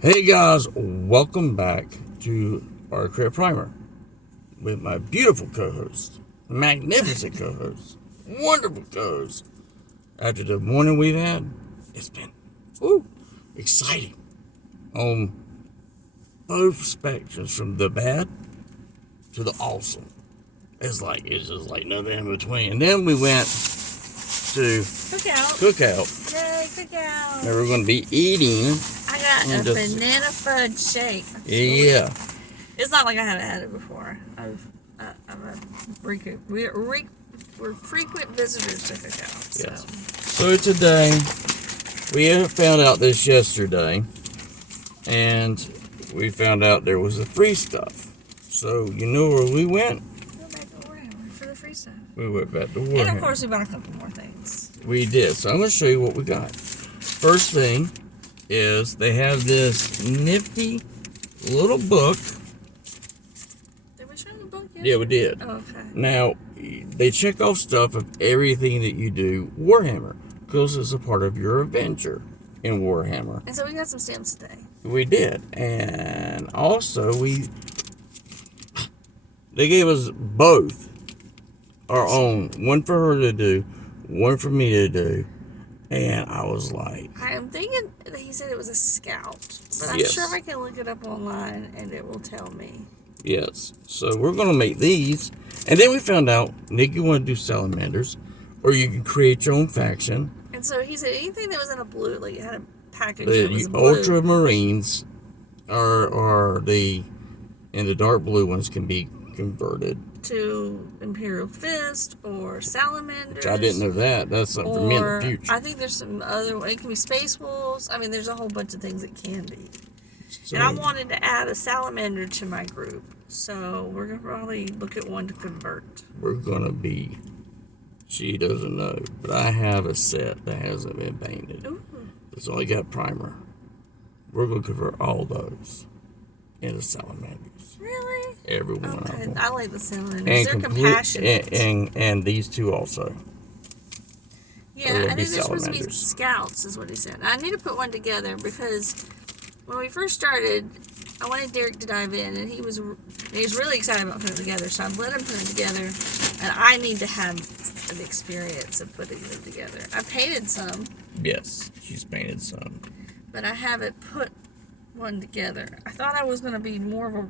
Hey guys, welcome back to our Crib Primer with my beautiful co-host, magnificent co-host, wonderful co-host. After the morning we've had, it's been exciting on both spectrums, from the bad to the awesome. It's just like nothing in between. And then we went to cookout. Yay, cookout. And we're going to be eating. I got a banana fudge shake. Yeah. It's not like I haven't had it before. We're frequent visitors to cookout. Yes. So today, we found out this yesterday, and we found out there was a free stuff. So you know where we went? We went back to Warhammer for the free stuff. We went back to Warhammer. And of course we bought a couple more things. We did. So I'm going to show you what we got. First thing is they have this nifty little book. Did we show the book yet? Yeah, we did. Oh, okay. Now, they check off stuff of everything that you do Warhammer, because it's a part of your adventure in Warhammer. And so we got some stamps today. We did. And also they gave us both our own. One for her to do, one for me to do. And I was like, I am thinking that he said it was a scout, but I'm sure I can look it up online and it will tell me. Yes. So we're going to make these. And then we found out, Nick, you want to do salamanders, or you can create your own faction. And so he said anything that was in a blue, like it had a package that was blue. Ultramarines are the dark blue ones can be converted to Imperial Fist or Salamanders. Which I didn't know that. That's something for me in the future. I think there's some other, it can be Space Wolves. I mean, there's a whole bunch of things it can be. So, and I wanted to add a Salamander to my group. So we're going to probably look at one to convert. We're going to be, she doesn't know, but I have a set that hasn't been painted. Ooh. It's only got primer. We're going to convert all those into salamanders. Really? Every one of them. I like the salamanders. They're compassionate. And these two also. Yeah, I think they're supposed to be scouts, is what he said. I need to put one together because when we first started, I wanted Derek to dive in, and he was really excited about putting it together. So I've let him put it together, and I need to have the experience of putting them together. I painted some. Yes, she's painted some. But I haven't put one together. I thought I was going to be more of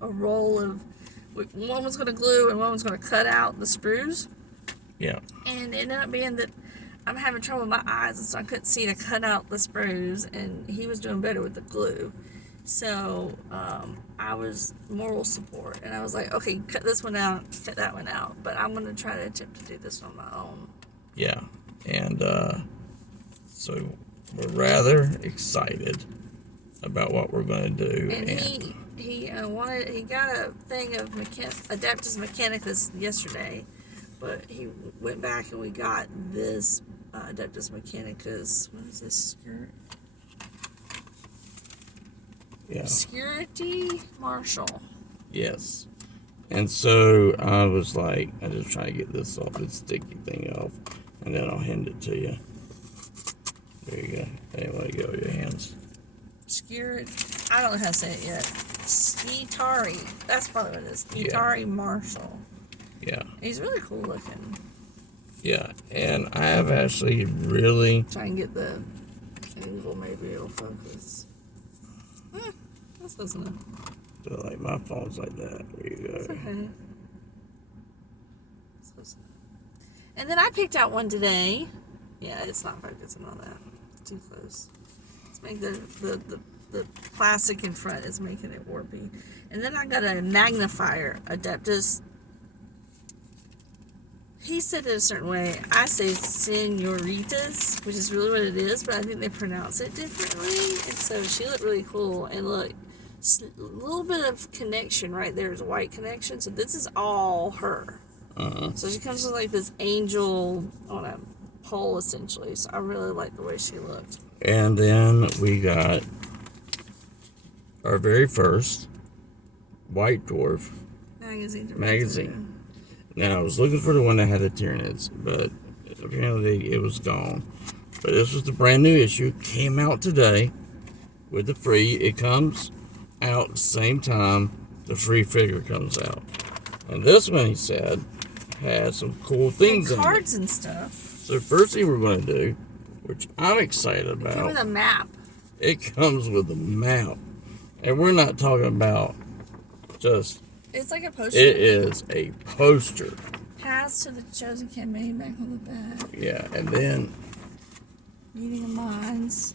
a roll of one was going to glue and one was going to cut out the sprues. Yeah. And it ended up being that I'm having trouble with my eyes, and so I couldn't see to cut out the sprues, and he was doing better with the glue. So I was moral support, and I was like, okay, cut this one out, cut that one out, but I'm going to try to attempt to do this on my own. Yeah, and so we're rather excited about what we're going to do. And he got a thing of Adeptus Mechanicus yesterday, but he went back and we got this Adeptus Mechanicus. What is this skirt? Yeah. Security Marshal. Yes. And so I was like, I just try to get this sticky thing off, and then I'll hand it to you. There you go. There you go, your hands. I don't know how to say it yet. Skitari. That's probably what it is. Skitari Marshal. Yeah. He's really cool looking. Yeah, and I have actually really... Try and get the angle, maybe it'll focus. That's close enough. So like my phone's like that. There you go. That's okay. That's close enough. And then I picked out one today. Yeah, it's not focusing on that. It's too close. Let's make the plastic in front is making it warpy. And then I got a magnifier Adeptus. He said it a certain way. I say senoritas, which is really what it is, but I think they pronounce it differently. And so she looked really cool. And look, a little bit of connection right there is a white connection. So this is all her. So she comes with like this angel on a pole, essentially. So I really like the way she looked. And then we got our very first White Dwarf magazine. Now, I was looking for the one that had the Tyranids, but apparently it was gone. But this was the brand new issue. Came out today. with the free. It comes out the same time the free figure comes out. And this one, he said, has some cool things and in it. cards and stuff. So first thing we're going to do, which I'm excited It came about, with a map. it comes with a map. And we're not talking about just... It's like a poster. It is a poster. Paths to the chosen campaign back on the back. Yeah, and then... Meeting of minds.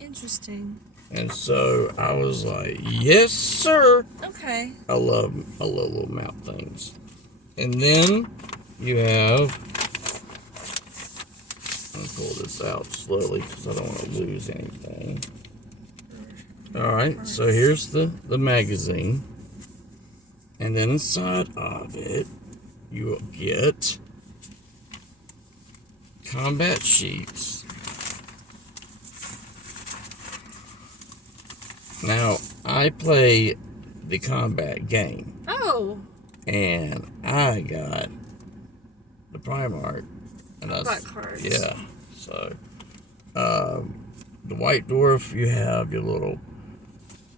Interesting. And so I was like, yes, sir. Okay. I love little map things. And then you have... I'll pull this out slowly because I don't want to lose anything. Alright, so here's the magazine. And then inside of it, you will get combat sheets. Now, I play the combat game. Oh. And I got the Primark. And I got cards. Yeah. So, the White Dwarf, you have your little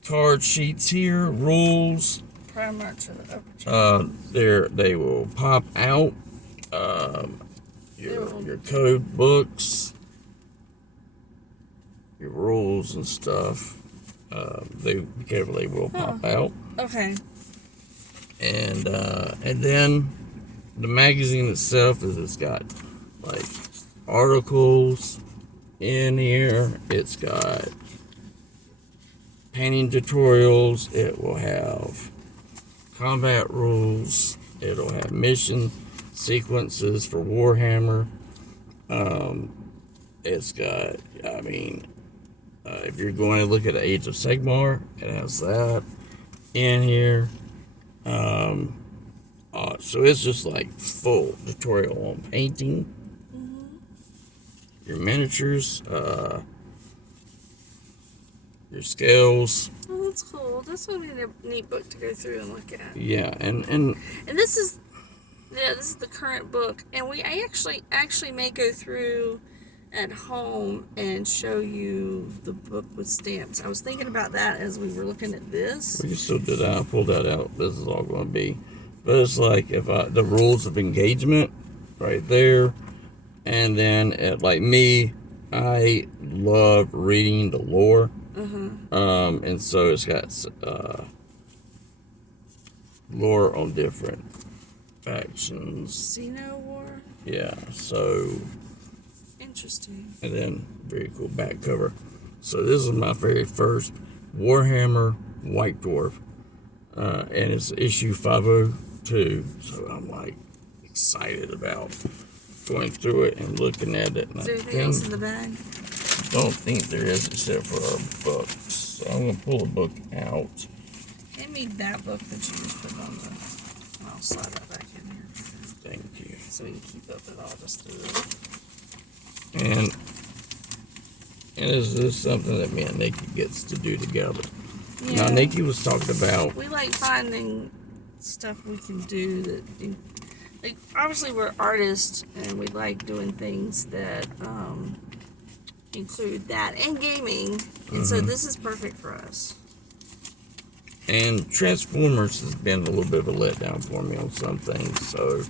card sheets here, rules. Primark to the upper They will pop out. Your code books, your rules and stuff. They will pop out. Okay. And then the magazine itself it's got like articles in here. It's got painting tutorials. It will have combat rules. It'll have mission sequences for Warhammer. It's got, if you're going to look at Age of Sigmar, it has that in here. So it's just like full tutorial on painting, your miniatures, your scales. Oh, that's cool. That's a neat book to go through and look at. Yeah, and this is the current book, and we actually may go through at home and show you the book with stamps. I was thinking about that as we were looking at this. We can still do that. I'll pull that out. This is all going to be, but it's like the rules of engagement right there, and then like me, I love reading the lore. And so it's got lore on different factions. Xeno War. Yeah, so interesting. And then very cool back cover. So this is my very first Warhammer White Dwarf, and it's issue 502. So I'm like excited about going through it and looking at it. And is there anything else in the bag? Don't think there is except for our books. So I'm gonna pull a book out. Hand me that book that you just put on the. I'll slide that back in here. Thank you. So we can keep up with all this through. And this is something that me and Nikki gets to do together. Yeah. Now Nikki was talking about. We like finding stuff we can do that. Like obviously we're artists and we like doing things that include that and gaming, and so this is perfect for us. And Transformers has been a little bit of a letdown for me on some things, so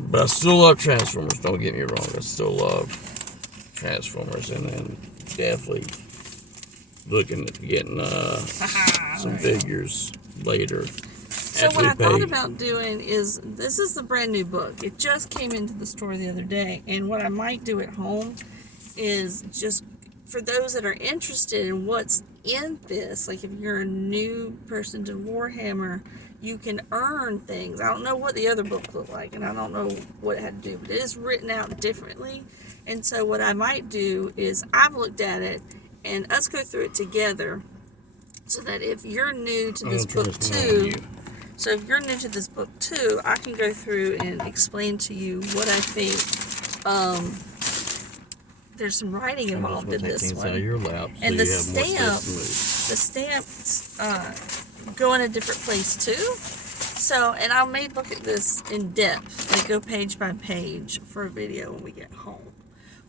but I still love Transformers, don't get me wrong, I still love Transformers, and then definitely looking at getting some figures later. So what I thought about doing is, this is the brand new book. It just came into the store the other day, and what I might do at home is just for those that are interested in what's in this, like if you're a new person to Warhammer, you can earn things. I don't know what the other book looked like, and I don't know what it had to do, but it is written out differently. And so what I might do is, I've looked at it, and us go through it together, so that if you're new to this book too, I can go through and explain to you what I think. There's some writing involved in this one. Your lap, so and the stamps go in a different place too. So, and I may look at this in depth, like go page by page for a video when we get home.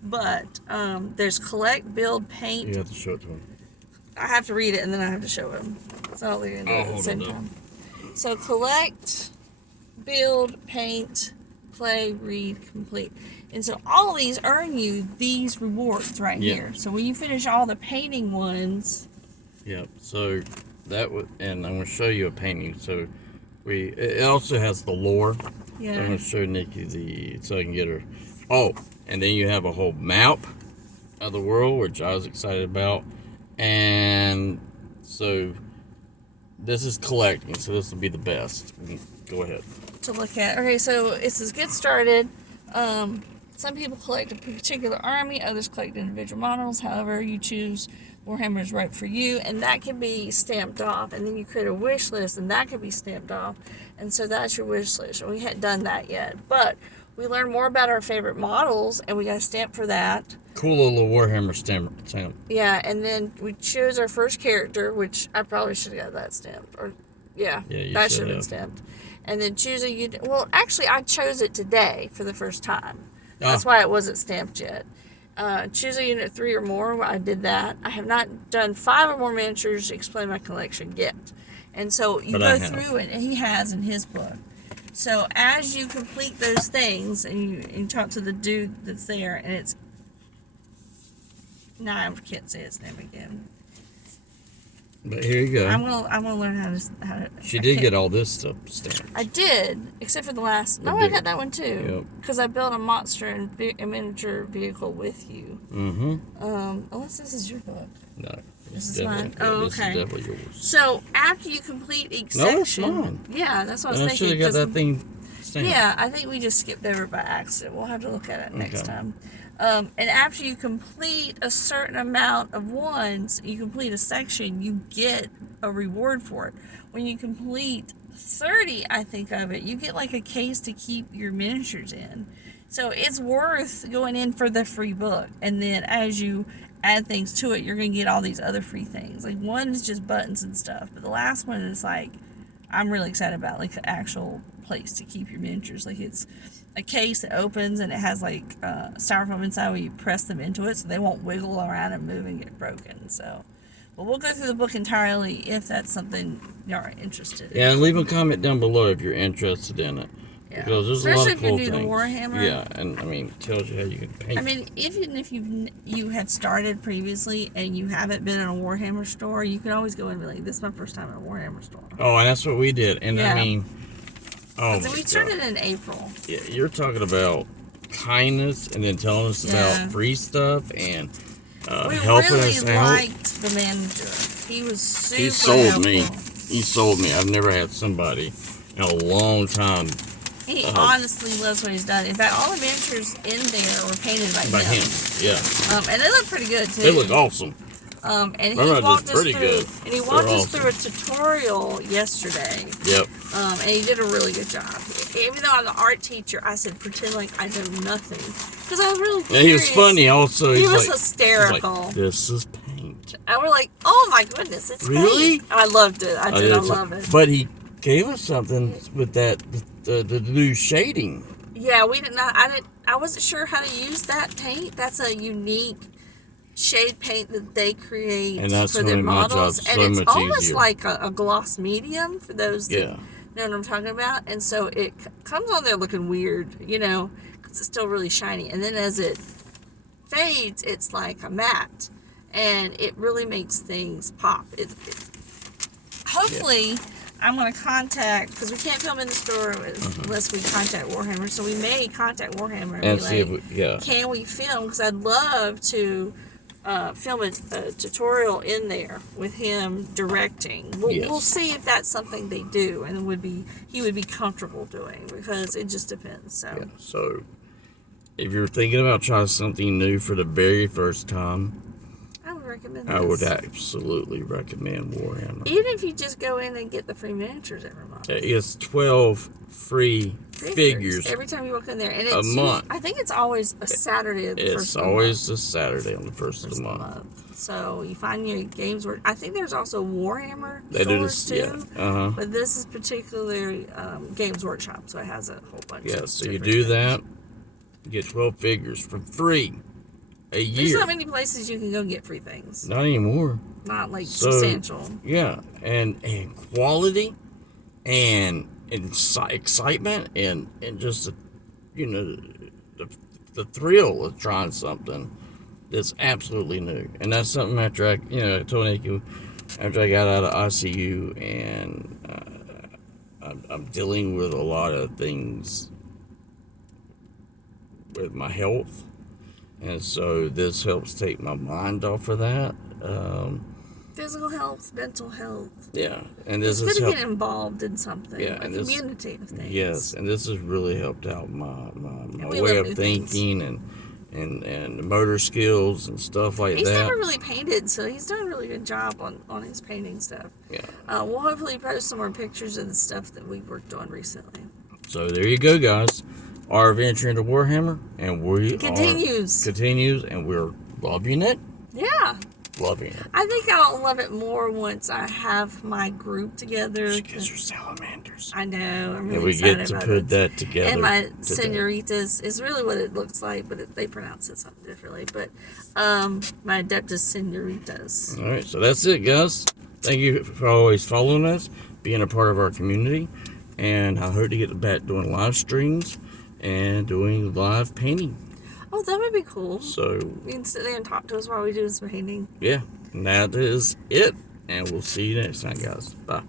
But there's collect, build, paint. You have to show it to him. I have to read it and then I have to show them. So I don't think I can do it at the same time. So collect, build, paint, play, read, complete. And so all of these earn you these rewards right here. So when you finish all the painting ones. Yep. So that would, and I'm going to show you a painting. So it also has the lore. Yeah. I'm going to show Nikki so I can get her. Oh, and then you have a whole map of the world, which I was excited about. And so this is collecting, so this will be the best. Go ahead. To look at. Okay, so it says get started. Some people collect a particular army, others collect individual models. However, you choose Warhammer is right for you, and that can be stamped off. And then you create a wish list, and that can be stamped off. And so that's your wish list. And we hadn't done that yet, but we learned more about our favorite models, and we got a stamp for that. Cool little Warhammer stamp. Yeah, and then we chose our first character, which I probably should have got that stamped. Or that should have been stamped. And then choose a unit. Well, actually, I chose it today for the first time. That's why it wasn't stamped yet. Choose a unit 3 or more. I did that. I have not done 5 or more miniatures to explain my collection yet. And so you go through it, and he has in his book. So as you complete those things, and you talk to the dude that's there, and it's... Now I can't say his name again. But here you go. I'm gonna learn how to. She did get all this stuff stamped. I did, except for the last. No, I got that one too. Yep. Because I built a monster and a miniature vehicle with you. Mm-hmm. Unless this is your book. No. This is mine. Oh, this okay. is definitely yours. So after you complete each section, no, it's mine. Yeah, that's what I was thinking. I should have got that thing stamped. Yeah, I think we just skipped over by accident. We'll have to look at it next time. And after you complete a certain amount of ones, you complete a section, you get a reward for it. When you complete 30, I think of it, you get like a case to keep your miniatures in. So it's worth going in for the free book. And then as you add things to it, you're going to get all these other free things. Like one is just buttons and stuff. But the last one is like, I'm really excited about, like the actual place to keep your miniatures. Like it's a case that opens and it has like styrofoam inside where you press them into it so they won't wiggle around and move and get broken. So, but we'll go through the book entirely if that's something you're interested in. Yeah, leave a comment down below if you're interested in it. Yeah. Because there's especially a lot of cool if you do things. The Warhammer. Yeah, and I mean, it tells you how you can paint. I mean, even if you have started previously and you haven't been in a Warhammer store, you can always go in and be like, this is my first time in a Warhammer store. Oh, and that's what we did. And I mean, we started in April. Yeah, you're talking about kindness and then telling us about free stuff and helping us out. We really liked the manager. He was super He sold helpful. me. He sold me. I've never had somebody in a long time. He honestly loves what he's done. In fact, all the miniatures in there were painted by him. Yeah. And they look pretty good too. They look awesome. And he walked us through a tutorial yesterday. Yep. And he did a really good job. Even though I'm the art teacher, I said pretend like I know nothing because I was really curious. And he was funny also. He was hysterical. Like, this is paint. And we're like, oh my goodness, it's really paint. I loved it. I love it. But he gave us something with that the new shading. Yeah, we did not. I wasn't sure how to use that paint. That's a unique shade paint that they create for their models, and it's almost like a gloss medium for those that know what I'm talking about. And so it comes on there looking weird, because it's still really shiny. And then as it fades, it's like a matte, and it really makes things pop. Hopefully. I'm going to contact, because we can't film in the store unless we contact Warhammer, so we may contact Warhammer and be see like, if can we film? Because I'd love to film a tutorial in there with him directing. We'll see if that's something they do and he would be comfortable doing, because it just depends. So if you're thinking about trying something new for the very first time, I would absolutely recommend Warhammer. Even if you just go in and get the free miniatures every month. It's 12 free figures every time you walk in there. And a month. I think it's always a Saturday of the first of the month. It's always a Saturday on the first of the month. So you find your Games Workshop. I think there's also Warhammer stores too. Yeah. But this is particularly Games Workshop, so it has a whole bunch of so you do that, you get 12 figures for free. a There's year. not many places you can go get free things. Not anymore. Not like So, substantial. Yeah, and quality and excitement and just the, the thrill of trying something that's absolutely new. And that's something after I told Nikki after I got out of ICU and I'm dealing with a lot of things with my health, and so this helps take my mind off of that. Physical health, mental health. Yeah, and this It's has good to helped. get involved in something. Yeah, a and this community of things. yes, and this has really helped out my And we way love of new things. thinking and motor skills and stuff like He's that. never really painted, so he's done a really good job on his painting stuff. Yeah. We'll hopefully post some more pictures of the stuff that we've worked on recently. So there you go, guys. Our adventure into Warhammer, and It continues, and we're loving it. Yeah. Loving it. I think I'll love it more once I have my group together. Because you're salamanders. I know. I'm really And we excited get to about put it. that together. And my today. senoritas is really what it looks like, but they pronounce it something differently. But my adeptus senoritas. All right, so that's it, guys. Thank you for always following us, being a part of our community, and I hope to get back doing live streams and doing live painting. Oh, that would be cool. So You can sit there and talk to us while we do some painting. yeah, and that is it, and we'll see you next time, guys. Bye.